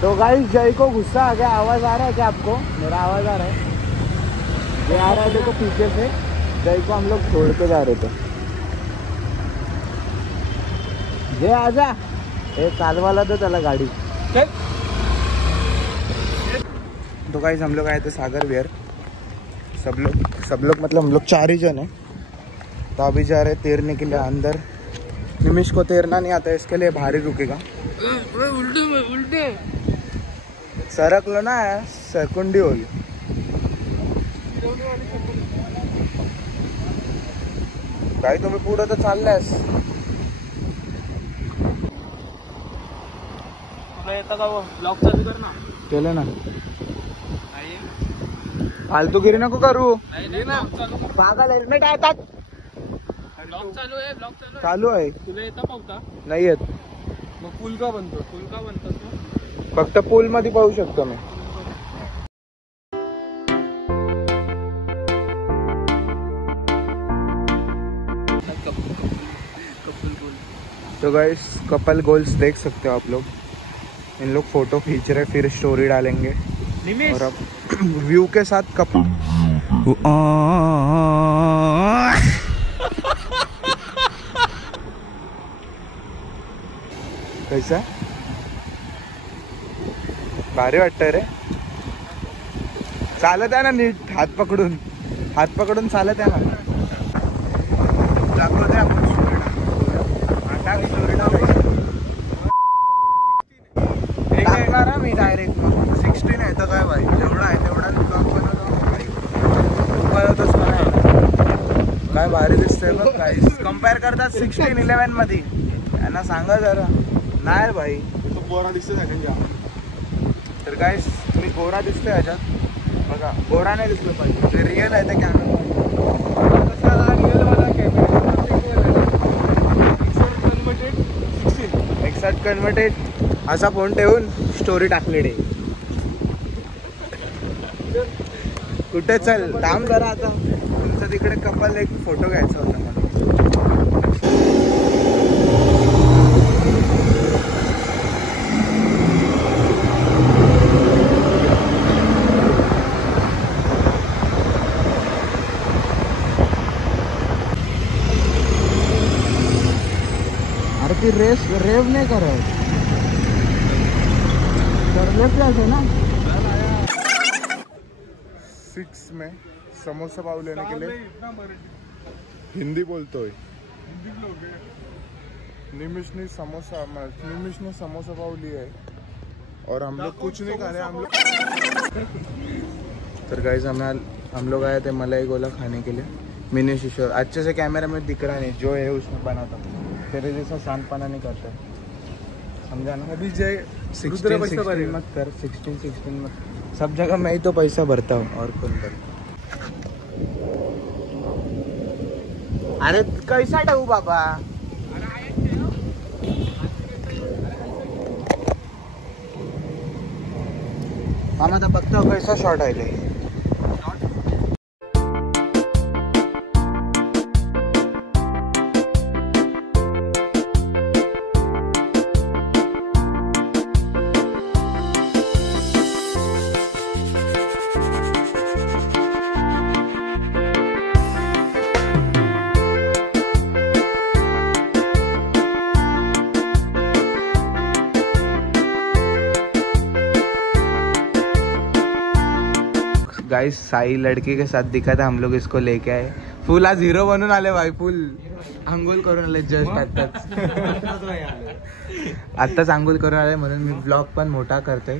तो गाइस जय को गुस्सा आ गया। आवाज आ रहा है क्या आपको? मेरा आवाज आ रहा है? ये आ रहा है देखो पीछे से। जय को हम लोग छोड़ के जा रहे थे। जय आजा, ये चालवाला दो चला गाड़ी। तो गाइस हम लोग आए थे सागर विहार। सब लोग मतलब हम लोग 4 ही जन है। तो अभी जा रहे तैरने के लिए अंदर। निमिष को तैरना नहीं आता है, इसके लिए बाहर ही रुकेगा। उल्टे सरकलो ना सरकुंडी होली। काही तुम्ही पुढे तर चालल्यास। तुला येता का ब्लॉग चालू कर ना? केलं ना। फालतूगिरी नको करू पागल। हेल्मेट आहे ब्लॉग चालू आहे. चालू आहे। तुला येता पावता? नाही येत। मग पूल का बनतो तू? फक्त पूल मध्ये पाहू शकतो मी। तो गाइस कपल गोल्स देख सकते हो आप लोग। इन लोग फोटो खींच रहे फिर स्टोरी डालेंगे। और अब व्यू के साथ कपल कैसा भारी वाटतंय रे। चालत आहे ना नीट, हात पकडून चालत आहे ना। दाखवते आपण मी डायरेक्ट 16 आहे तर काय भाई, जेवढा आहे तेवढा ब्लॉग बनवतोच मला। काय भारी दिसतंय बघ गाइस। कंपेअर करतात 16, 11 मध्ये। यांना सांगा जरा। नाही भाई तो गोरा दिसतोय तर गाइस तुम्ही गोरा दिसतोय ह्याच्यात बघा। गोरा नाही दिसलं पाहिजे, जे रिअल आहे ते कॅमेरा एक्सर्ट कन्वर्टेड असा फोन ठेवून स्टोरी टाकलेली। कुठे चल थांब जरा, आता तुमचं तिकडे कपल एक फोटो घ्यायचा होता मला। अरे ती रेव नाही करत ना। 6 में समोसा पाव लेने के लिए हिंदी बोलतोय। निमिष ने समोसा पाव लिया है और हम लोग कुछ नहीं खा रहे हम लोग। तो गाइस हम लोग आए थे मलाई गोला खाने के लिए। मिनी शिशोर अच्छे से कैमरा में दिख रहा नहीं, जो है उसमें बना था। तेरे जैसा शांतपना नहीं करता है, समझा ना। अभी जय 16 मत कर, 16 मत। सब जगह मैं ही तो पैसा भरता हूँ और कौन भरता। अरे कैसा ठेवू बाबा? हम आता बघतो कैसा शॉट आहे। गाइस साई लड़के के साथ दिखा था, हम लोग इसको लेके आए। फुल आज हीरो बनून आले भाई। फुल आंघोळ करून आले जस्ट आत्ताच आंघोळ करून आले म्हणून मी ब्लॉग पण मोठा करतोय।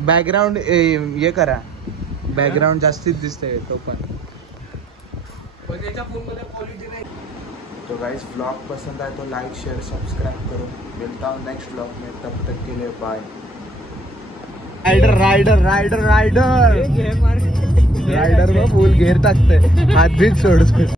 बॅकग्राऊंड ये करा, बॅकग्राऊंड जास्तीत दिसतंय तो पण। तो गाइस ब्लॉग पसंद आए तो लाइक शेयर सब्सक्राइब करो। मिलता हूँ नेक्स्ट ब्लॉग में, तब तक के लिए बाय। राइडर में फुल घेर टाकते, हात बीत सोड।